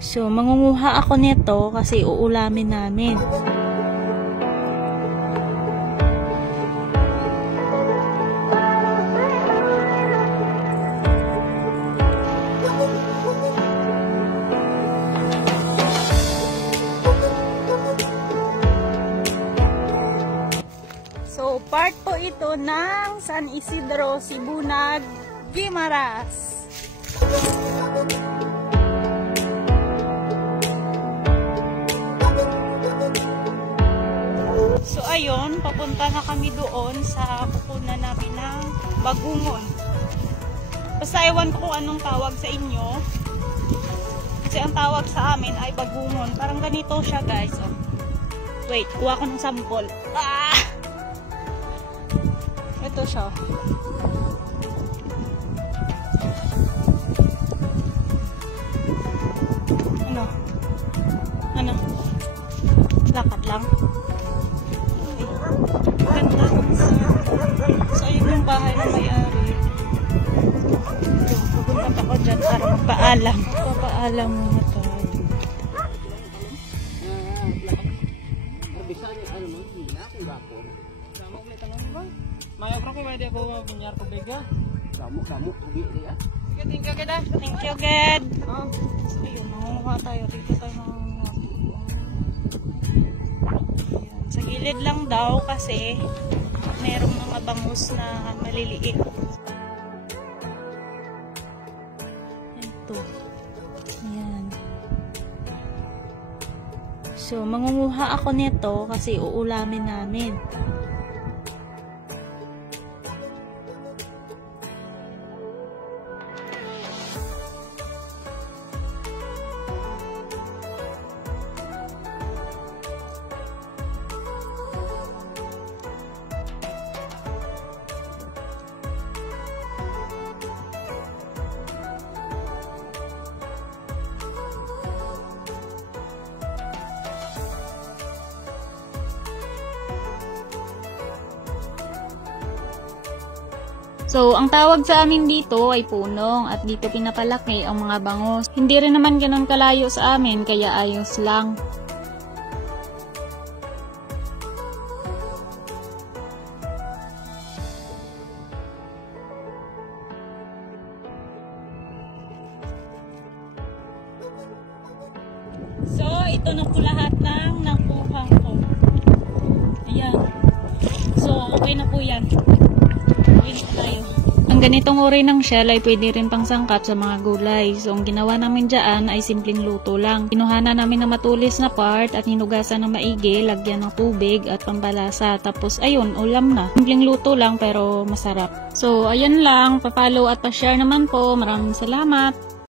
So, mangunguha ako nito kasi uulamin namin. So, part po ito ng San Isidro, Sibunag, Guimaras. So, ayun, papunta na kami doon sa pupunan namin ng Bagungon. Basta ewan ko kung anong tawag sa inyo. Kasi ang tawag sa amin ay Bagungon. Parang ganito siya, guys. Oh. Wait, kuha ko ng sample. Ah! Ito siya. Ano? Lakad lang. Okay. Ganda. So, ayun yung bahay na may-ari. Pupunta ako dyan para magpaalam. Papaalam muna to. Maya bro ko pwede ako binyar ko bega. Kamu ubi dia. Thank you Ged. Thank you Ged. So yun, nangunguha tayo dito tayo nangunguha. Sa gilid lang daw kasi merong mga bangus na maliliit. Ito. Ayan. So mangunguha ako nito kasi uulamin namin. So, ang tawag sa amin dito ay punong at dito pinapalaki ang mga bangus. Hindi rin naman ganun kalayo sa amin kaya ayos lang. So, ito na po lahat ng nakuha ko. Ayan. So, okay na po yan. Ang ganitong uri ng shell ay pwede rin pang sangkap sa mga gulay. So, ang ginawa namin dyan ay simpleng luto lang. Kinuhanan namin ng matulis na part at hinugasan ng maigi, lagyan ng tubig at pambalasa. Tapos, ayun, ulam na. Simpleng luto lang pero masarap. So, ayun lang. Pa-follow at pa-share naman po. Maraming salamat.